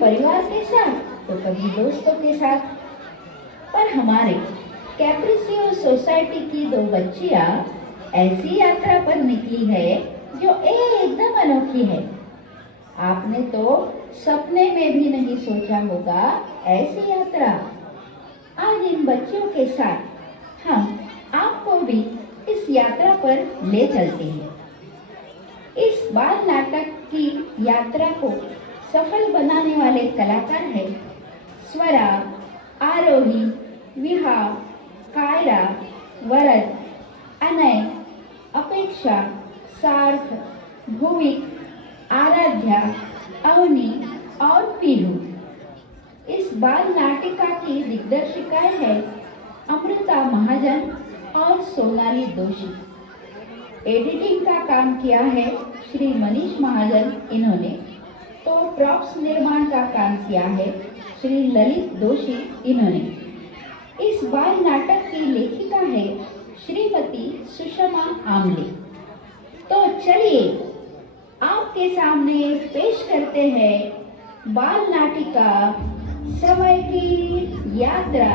परिवार के साथ तो कभी दोस्तों के साथ। पर हमारे कैप्रिसियो सोसाइटी की दो बच्चियां ऐसी यात्रा पर निकली है जो एकदम अनोखी है। आपने तो सपने में भी नहीं सोचा होगा ऐसी यात्रा। आज इन बच्चों के साथ हम आपको भी इस यात्रा पर ले चलते हैं। इस बाल नाटक की यात्रा को सफल बनाने वाले कलाकार हैं स्वरा, आरोही, विहा, कायरा, वरद, अनय, अपेक्षा, सार्थ, भूविक, आराध्या, अवनी और पीलू। इस बाल नाटिका की दिग्दर्शिकाएं हैं अमृता महाजन और सोनाली दोषी। एडिटिंग का काम किया है श्री मनीष महाजन इन्होंने, तो प्रॉप्स निर्माण का काम किया है श्री ललित दोषी इन्होंने। इस बाल नाटक की लेखिका है श्रीमती सुषमा आमले। तो चलिए आपके सामने पेश करते हैं बाल नाटिका समय की यात्रा।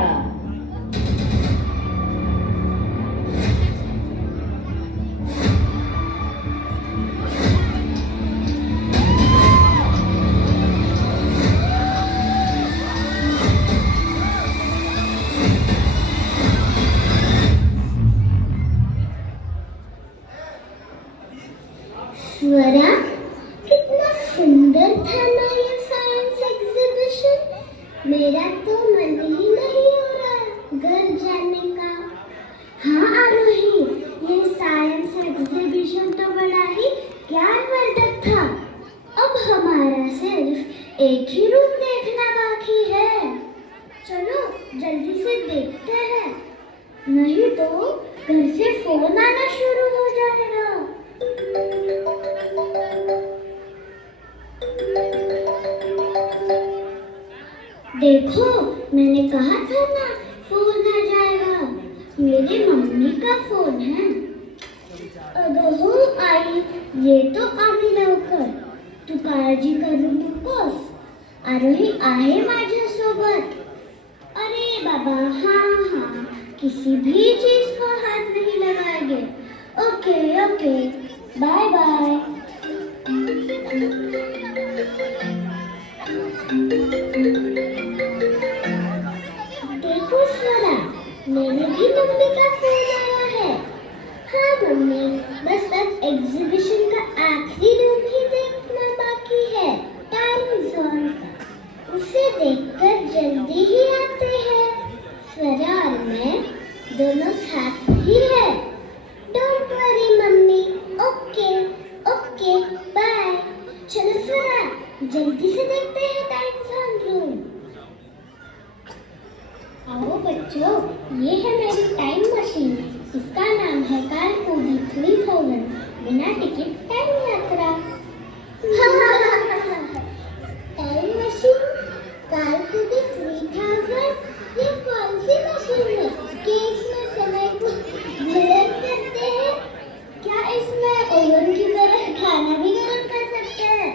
स्वरा, कितना सुंदर था ना ये साइंस एग्जीबिशन। मेरा तो मन ही नहीं हो रहा घर जाने का। हाँ आरोही, ये साइंस एग्जीबिशन तो बड़ा ही ज्ञानवर्धक था। अब हमारा सिर्फ एक ही रूम देखना बाकी है। चलो जल्दी से देखते हैं, नहीं तो घर से फोन आना शुरू हो जाएगा। देखो, मैंने कहा था ना फोन आ जाएगा। मेरी मम्मी का फोन है। अगो आई, ये तो आम्ही लवकर। तू काळजी करू नकोस, आरोही आहे माझ्यासोबत। अरे बाबा, हाँ, किसी भी चीज को हाथ नहीं लगाएंगे। Okay okay, bye bye. देखो स्वरा, मेरे भी मम्मी का फोन आया है। हाँ मम्मी, बस अब एग्जीबिशन का आखिरी रूम ही देखना बाकी है, टाइम जोन का। उसे देखकर जल्दी ही आते हैं। स्वरा और मैं दोनों साथ ही है। Don't worry mummy. Okay okay, bye. चलो स्वरा, जल्दी से देखते हैं टाइम जोन रूम। आओ बच्चों, ये है मेरी टाइम मशीन। इसका नाम है कालकोगी 3000 बिना टिकट टाइम यात्रा। टाइम मशीन कालकोगी 3000, ये कौन सी मशीन है कि इसमें समय को गरम करते हैं? क्या इसमें ओवन की तरह खाना भी गरम कर सकते हैं?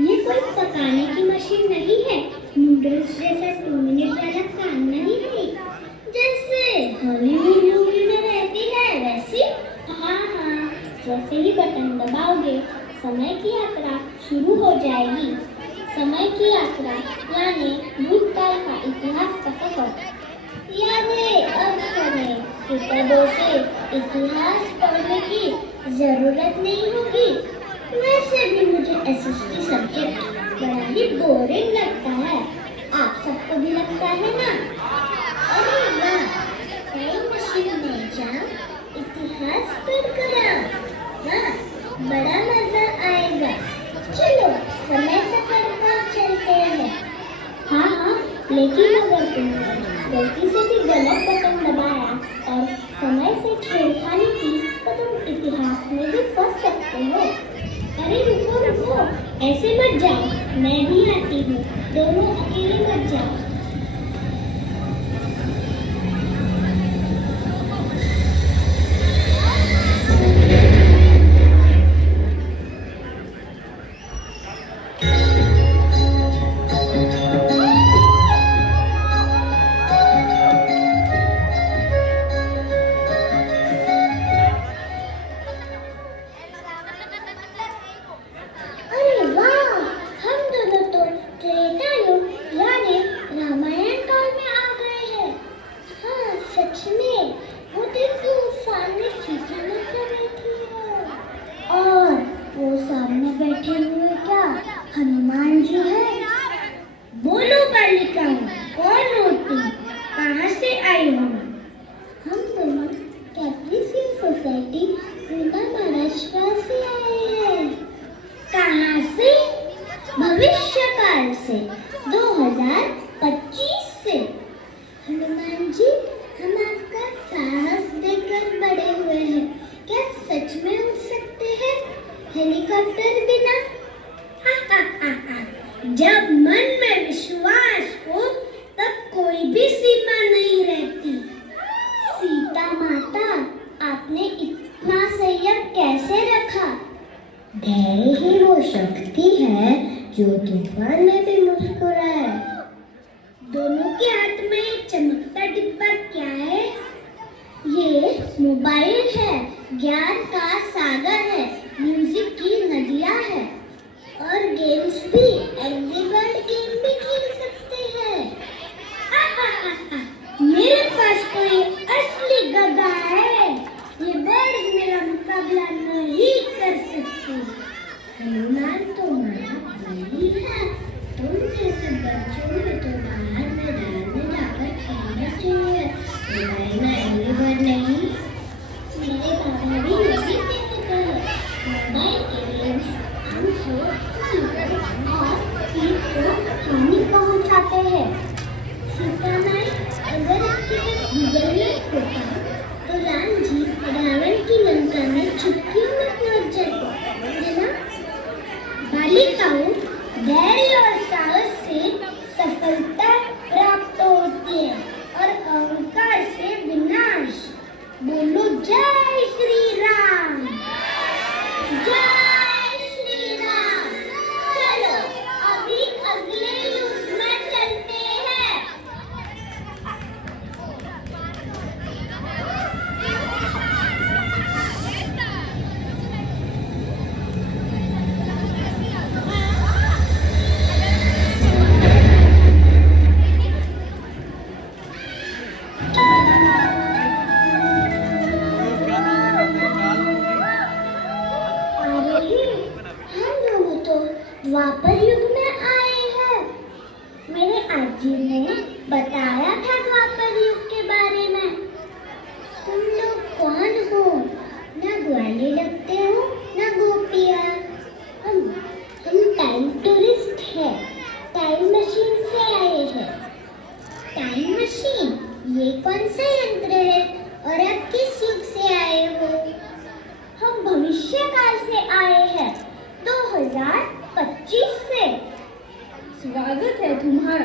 ये कोई पकाने की मशीन नहीं है, नूडल्स जैसा 2 मिनट वाला काम नहीं है, जैसे हॉलीवुड मूवी में रहती है वैसी। हाँ, जैसे ही बटन दबाओगे समय की यात्रा शुरू हो जाएगी। समय की यात्रा यानी भूतकाल का इतिहास का सफर। यादें अब करें, किताबों से इतिहास पढ़ने की जरूरत नहीं होगी। वैसे भी मुझे एसएसटी सब्जेक्ट बड़ा ही बोरिंग लगता है। आप सबको भी लगता है ना? अरे वाह, टाइम मशीन में जाओ, इतिहास पढ़कर आओ। वाह, बड़ा मजा आएगा। चलो समय सफर पर चलते हैं। हाँ, लेकिन अगर तुमने गलती से भी गलत बटन दबाया और समय से छेड़खानी की तो तुम इतिहास में भी फंस सकते हो। अरे रुको रुको, ऐसे मत जाओ, मैं भी आती हूँ। दोनों अकेले मत जाओ। हनुमान जी है। बोलो बालिका, कौन हो तुम, कहाँ से आई हो? हम दोनों कैप्रिसियस सोसाइटी पूना महाराष्ट्र से आए हैं। कहाँ से? भविष्य काल से, 2025 से। हनुमान जी, हम आपका साहस देखकर बड़े हुए हैं। क्या सच में उड़ सकते हैं हेलीकॉप्टर बिना? जब मन में विश्वास हो तब कोई भी सीमा नहीं रहती। सीता माता, आपने इतना संयम कैसे रखा? धैर्य ही वो शक्ति है जो तूफान में भी मुस्कुराए। दोनों के हाथ में ये चमकता डिब्बा क्या है? ये मोबाइल है, ज्ञान का सागर है, म्यूजिक की नदियाँ है और गेम्स भी, एंग्री बर्ड गेम भी खेल सकते हैं। मेरे पास कोई असली गधा है, ये बर्ड मेरा मुकाबला नहीं कर सकते। हनुमान तो महाबली है, तुम जैसे बच्चों में तो बाहर मैदान में जाकर खेलना चाहिए, मोबाइल में एंग्री बर्ड नहीं। मेरे पापा भी यही कहते हैं, मोबाइल गेम्स हमको और पीठ को हानि पहुंचाते हैं। सीता माई, अगर आपके पास गूगल मैप होता तो राम जी रावण की लंका में चुटकियों में पहुंच जाते, है ना? बालिकाओं, धैर्य और साहस से सफलता प्राप्त होती है और अहंकार से विनाश। बोलो जय श्री राम, जय श्री राम। चलो अभी अगले युग में चलते हैं। द्वापर युग में आए हैं। मेरे आजी ने बताया था द्वापर युग के बारे में। तुम लोग कौन हो? ना ग्वाले लगते हो ना गोपियाँ। हम टाइम टूरिस्ट हैं, टाइम मशीन से आए हैं। टाइम मशीन, ये कौन सा यंत्र है और आप किस युग से आए हो? हम भविष्य काल से आए हैं, 2025 से। स्वागत है तुम्हारा।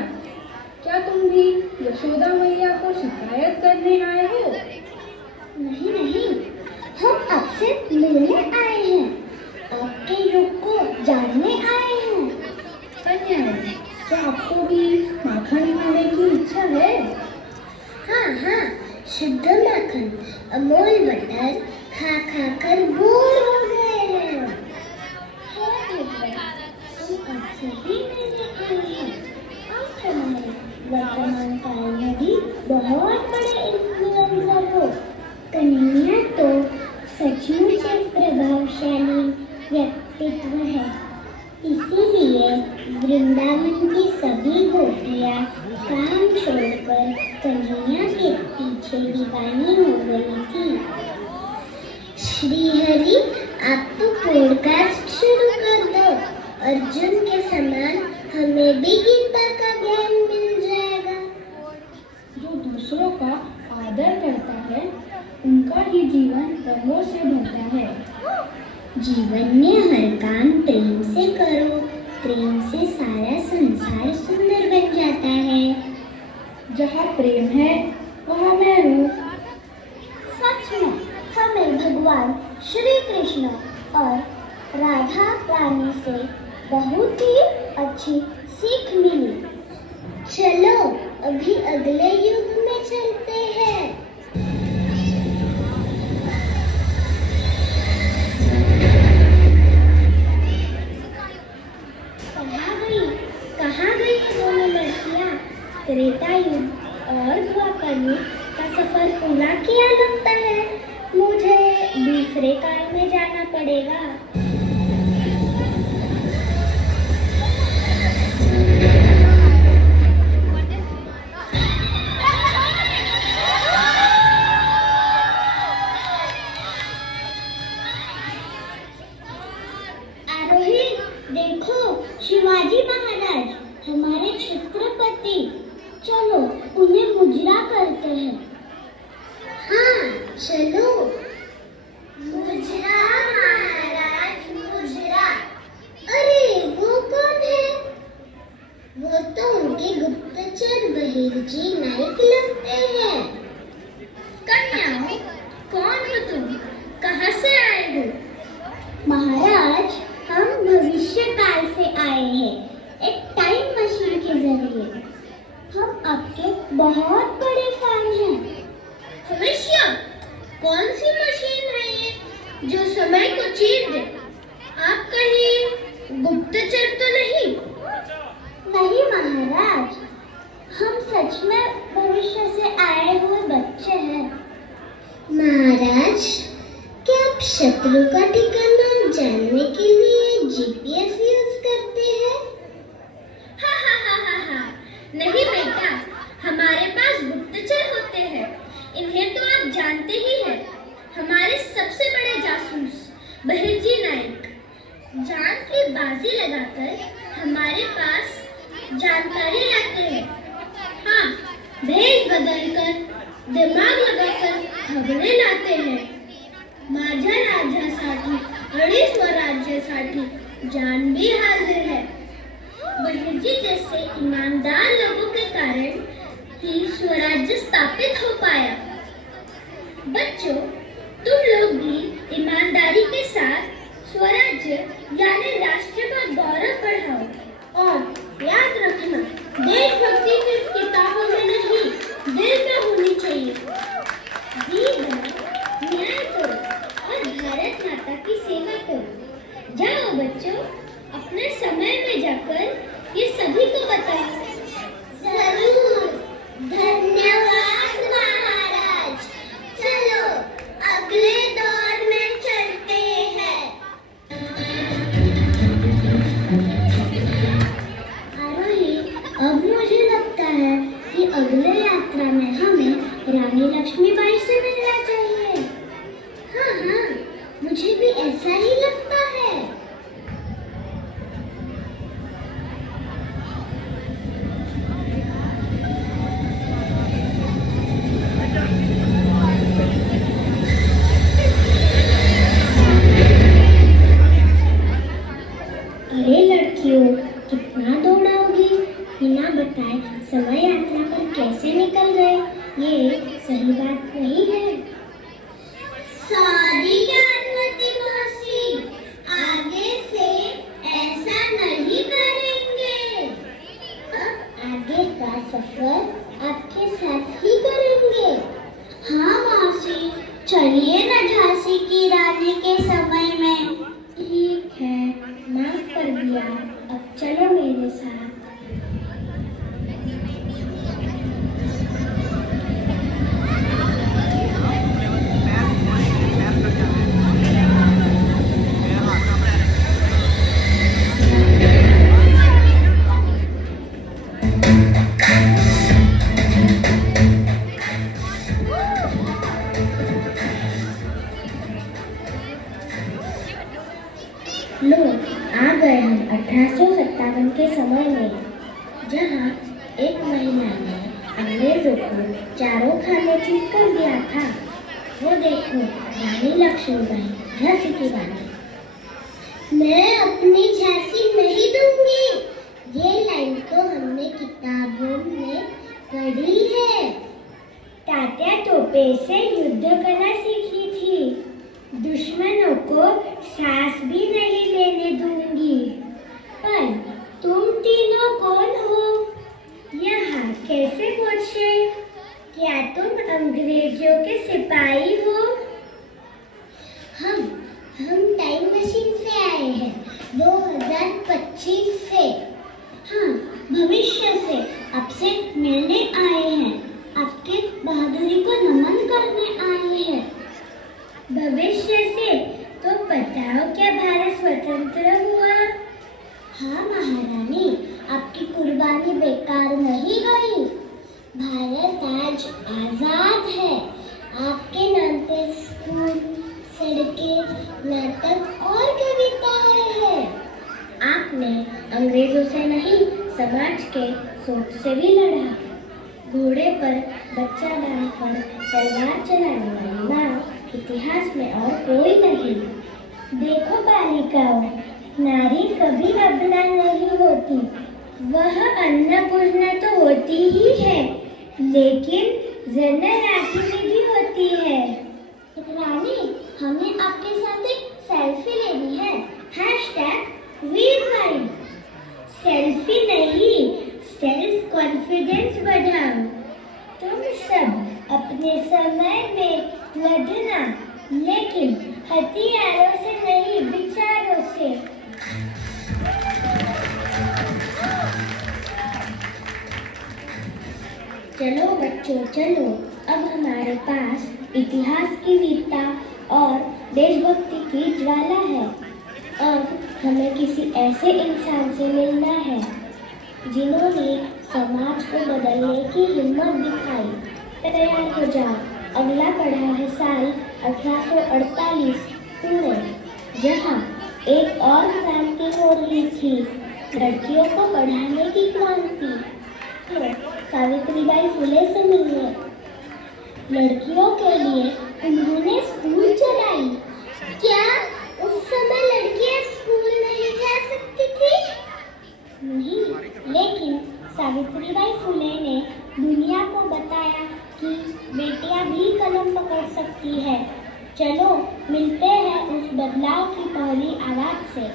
क्या तुम भी यशोदा मैया को शिकायत करने आए हो? नहीं नहीं, हम आपसे मिलने आए हैं, आपके युग को जानने आए हैं। कन्या, क्या आपको भी माखन खाने की इच्छा है? हाँ हाँ, शुद्ध माखन, अमूल बटर खा खा कर बोर हो गए हैं। हम आपसे ही मिलने आए हैं। आप हमारे वर्तमान काल में भी बहुत बड़े इन्फ्लुएंसर हो। कन्हैया तो सचमुच एक प्रभावशाली व्यक्तित्व है, इसीलिए वृंदावन की सभी गोपियाँ काम छोड़कर कन्हैया के पीछे दीवानी हो गई थी। श्रीहरि, आप तो पॉडकास्ट शुरू कर दो, अर्जुन के समान हमें भी गीता का ज्ञान मिल जाएगा। जो दूसरों का आदर करता है उनका ही जीवन रंगों से भरता है। जीवन में हर काम प्रेम से करो, प्रेम से सारा संसार सुंदर बन जाता है। जहाँ प्रेम है वहाँ मैं हूँ। सच में हमें भगवान श्री कृष्ण और राधा रानी से बहुत ही अच्छी सीख मिली। चलो अभी अगले युग में चलते हैं। कहाँ गई ये दोनों लड़कियाँ? त्रेता युग और द्वापर युग का सफर पूरा किया लगता है। मुझे दूसरे काल में जाना पड़ेगा। वो तो उनके गुप्तचर बहिर्जी नायक लगते हैं। कन्याओं, कौन हो तुम? कहाँ से आए हो? महाराज, हम भविष्य काल से आए हैं, एक टाइम मशीन के जरिए। हम आपके बहुत बड़े फैन हैं। भविष्य? कौन सी मशीन है ये जो समय को चीर दे? आप कहीं गुप्तचर तो नहीं? नहीं महाराज, हम सच में भविष्य से आए हुए बच्चे हैं। महाराज, क्या आप शत्रु का ठिकाना जानने के लिए जीपीएस यूज करते हैं? हा। नहीं बेटा, हमारे पास गुप्तचर होते हैं। इन्हें तो आप जानते ही हैं। हमारे सबसे बड़े जासूस बहिर्जी नायक जान की बाजी लगाकर हमारे पास जानकारी लाते हैं। हाँ, भेष बदलकर, दिमाग लगाकर खबरें लाते हैं। माझ्या राज्यासाठी आणि स्वराज्यासाठी जान भी हाजिर है। बहिर्जी जैसे ईमानदार लोगों के कारण ही स्वराज्य स्थापित हो पाया। बच्चों, तुम लोग भी ईमानदारी के साथ स्वराज्य यानी राष्ट्र का गौरव बढ़ाओ। और याद रखना, देशभक्ति सिर्फ किताबों में नहीं, दिल में होनी चाहिए। न्याय करो और भारत माता की सेवा करो। जाओ बच्चों, अपने समय में जाकर ये सभी को बताओ। जरूर। धन्यवाद महाराज। चलो अगले दौर में चलते हैं। आरोही, अब मुझे लगता है कि अगले यात्रा में हमें रानी लक्ष्मीबाई से मिलना चाहिए। हाँ, मुझे भी ऐसा ही लगता है। अरे लड़कियों, कितना दौड़ाओगी? बिना बताए समय यात्रा पर कैसे निकल गए? ये सही बात नहीं है। सॉरी ज्ञानवती मौसी, आगे से ऐसा नहीं करेंगे। अब आगे का सफर आपके साथ ही करेंगे। हाँ मौसी, चलिए न झांसी की रानी के समय में। ठीक है, माफ कर दिया। अब चलो मेरे साथ। लो, आ गए हम 1857 के समय में, जहाँ एक महिला ने अंग्रेजों को चारों खाने ठीक कर दिया था। वो देखो, रानी लक्ष्मीबाई, झांसी की रानी। मैं अपनी झांसी नहीं दूंगी। ये लाइन तो हमने किताबों में पढ़ी है। तात्या टोपे से युद्ध कला सीखी थी। दुश्मनों को सांस भी नहीं लेने दूंगी। पर तुम तीनों कौन हो? यहाँ कैसे पहुँचे? क्या तुम अंग्रेजों के सिपाही हो? हम टाइम मशीन से आए हैं, 2025 से। हाँ, भविष्य से आपसे मिलने आए हैं, आपके बहादुरी को नमन करने आए हैं। भविष्य से? तो बताओ, क्या भारत स्वतंत्र हुआ? हाँ महारानी, आपकी कुर्बानी बेकार नहीं गई। भारत आज आजाद है। आपके नाम पे स्कूल, सड़कें, नाटक और कविताएं हैं। आपने अंग्रेजों से नहीं, समाज के सोच से भी लड़ा। घोड़े पर बच्चा डालकर तलवार चलाने वाली माँ इतिहास में और कोई नहीं। देखो बालिकाओं, नारी कभी अबला नहीं होती, वह अन्नपूर्णा तो होती ही है, लेकिन जनरल राखी भी होती है। रानी, हमें आपके साथ एक सेल्फी लेनी है। #वीरवाई। सेल्फी नहीं, सेल्फ कॉन्फिडेंस बढ़ाओ। तुम सब अपने समय में लड़ना, लेकिन हथियारों से नहीं, विचारों से। चलो बच्चों चलो, अब हमारे पास इतिहास की वीरता और देशभक्ति की ज्वाला है। अब हमें किसी ऐसे इंसान से मिलना है जिन्होंने समाज को बदलने की हिम्मत दिखाई। तैयार हो जाओ, अगला पड़ा है साल 1848 पुणे, जहाँ एक और क्रांति हो रही थी, लड़कियों को पढ़ाने की क्रांति। तो सावित्रीबाई फुले से मिलिए। लड़कियों के लिए उन्होंने स्कूल चलाई। क्या उस समय लड़कियां स्कूल नहीं जा सकती थी? नहीं, लेकिन सावित्रीबाई फुले ने दुनिया को बताया कि बेटियां भी कलम पकड़ सकती है। चलो मिलते हैं उस बदलाव की पहली आवाज से।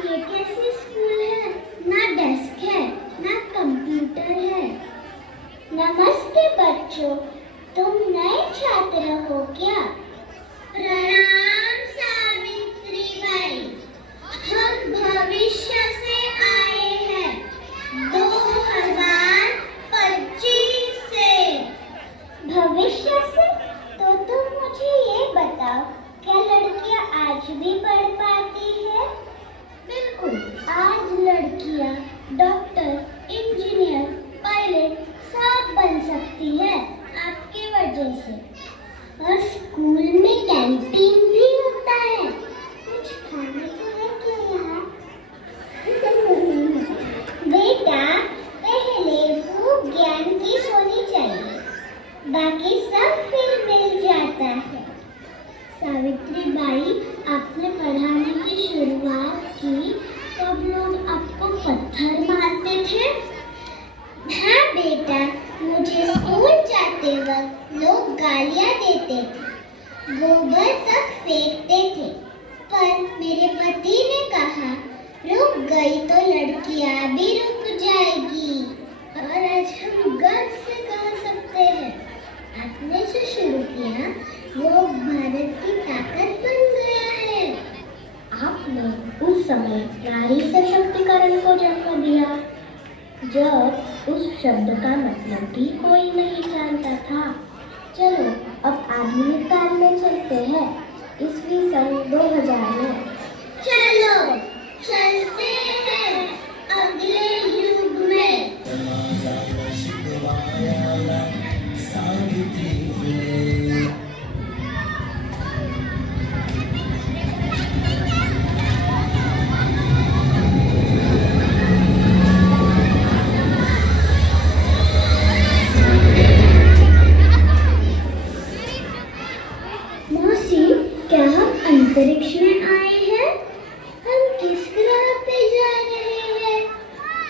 ये कैसी स्कूल है? ना डेस्क है, ना कंप्यूटर है। नमस्ते बच्चों, तुम नए छात्र हो क्या? प्रणाम सावित्रीबाई, हम भविष्य से आए हैं, 2025 से। भविष्य से? तो तुम मुझे ये बताओ, क्या लड़कियां आज भी पढ़ पाती है? बिल्कुल, आज लड़कियां डॉक्टर, इंजीनियर, पायलट सब बन सकती है आपकी वजह से। और स्कूल में कैंटीन भी होता है। कुछ खाने को है क्या यहाँ? बेटा, पहले वो ज्ञान की होनी चाहिए, बाकी सब फिर मिल जाता है। सावित्रीबाई, आपने पढ़ाने की शुरुआत की तब लोग आपको पत्थर मारते थे? हाँ बेटा, मुझे स्कूल जाते वक्त लोग गालियाँ देते थे, गोबर तक फेंकते थे, पर मेरे पति ने कहा, रुक गई तो लड़कियाँ भी रुक जाएगी। और आज हम गर्व से कह सकते हैं, आपने जो शुरू किया वो भारत की ताकत बन गया है। आपने उस समय नारी सशक्तिकरण को जन्म दिया, जब उस शब्द का मतलब भी कोई नहीं जानता था। चलो अब आधुनिक काल में चलते हैं, ईस्वी सन 2000 में। चलो चलते हैं अगले युग में। मौसी, क्या हम अंतरिक्ष में आए हैं? हम किस ग्रह पे जा रहे हैं?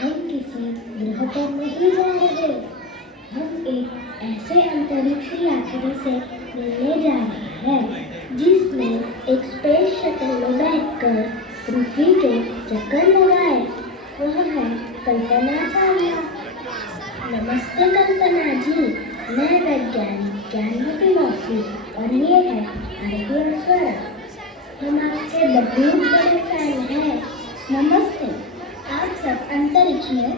हम किसी ग्रह पर नहीं जा रहे, हम एक ऐसे अंतरिक्ष यात्री से मिलने जा रहे हैं जिसने एक स्पेस शटल में बैठकर पृथ्वी के चक्कर लगाए। वह है कल्पना चावला। नमस्ते कल्पना जी, मैं वैज्ञानिक ज्ञानवती मौसी और ये है आरतीय स्वर। हम आपके बहुत बड़े फैन हैं। नमस्ते, आप सब अंतरिक्ष में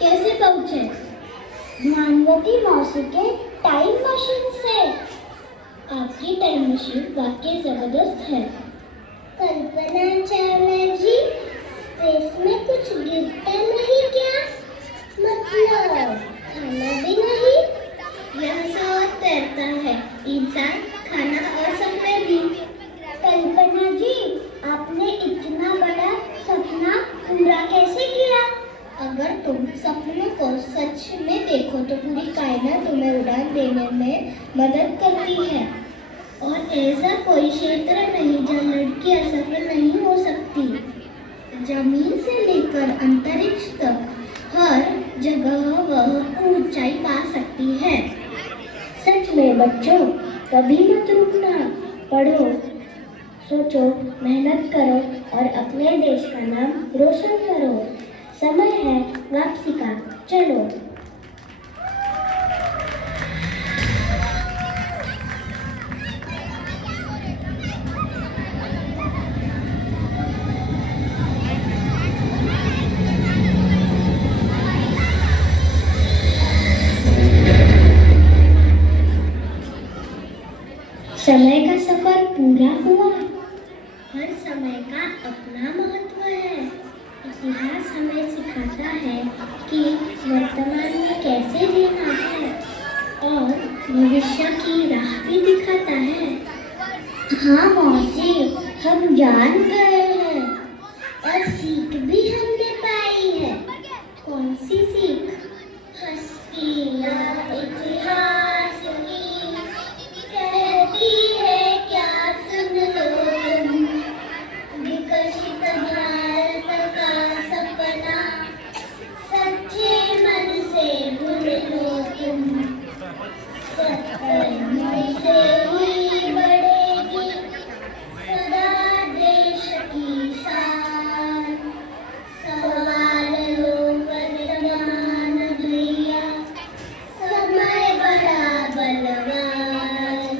कैसे पहुँचे? ज्ञानवती मौसी के टाइम मशीन से। आपकी टाइम मशीन वाकई जबरदस्त है। कल्पना चावला जी, स्पेस में कुछ गिरता नहीं क्या? मतलब खाना भी नहीं? यह सब तैरता है, इंसान, खाना और सपने भी। कल्पना जी, आपने इतना बड़ा सपना पूरा कैसे किया? अगर तुम सपनों को सच में देखो तो पूरी कायनात तुम्हें उड़ान देने में मदद करती है। और ऐसा कोई क्षेत्र नहीं जहाँ लड़की असफल नहीं हो सकती। जमीन से लेकर अंतरिक्ष तक हर जगह वह ऊंचाई पा सकती है। सच में बच्चों, कभी मत रुकना, पढ़ो, सोचो, मेहनत करो और अपने देश का नाम रोशन करो। समय है वापसी का, चलो। समय का सफर पूरा हुआ। हर समय का अपना महत्व है। इतिहास हमें सिखाता है कि वर्तमान में कैसे जीना है और भविष्य की राह भी दिखाता है। हाँ मौसी, हम जान गए हैं और सीख भी हमने पाई है। कौन सी सीख? हस्तियाँ इतिहास की कहती है क्या, सुन लो तुम। विकसित भारत का सपना सच्चे मन से बुन लो तुम। सच्चे मन से ही बढ़ेगी सदा देश की शान। सवाल लो वर्तमान भैया, समय बड़ा बलवान।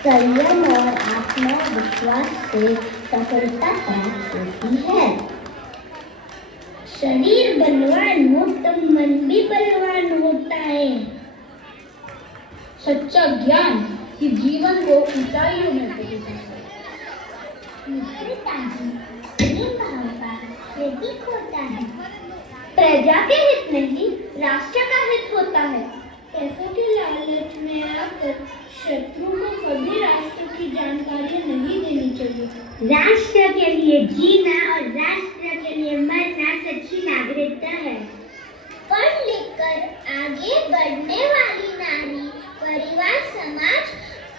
संयम और आत्मविश्वास से सफलता प्राप्त होती है। शरीर बलवान हो तब मन भी बलवान होता है। सच्चा ज्ञान कि जीवन को ऊंचाइयों में पहुंचाता है। प्रतीक होता है। प्रजा के हित नहीं, राष्ट्र का हित होता है। पैसों के लालच में आकर शत्रु को कभी राष्ट्र की जानकारी नहीं देनी चाहिए। राष्ट्र के लिए जीना और राष्ट्र के लिए मरना सच्ची नागरिकता है। पढ़ लिख कर आगे बढ़ने वाली नारी परिवार, समाज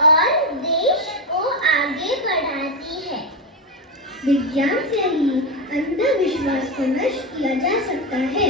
और देश को आगे बढ़ाती है। विज्ञान से ही अंधविश्वास को नष्ट किया जा सकता है।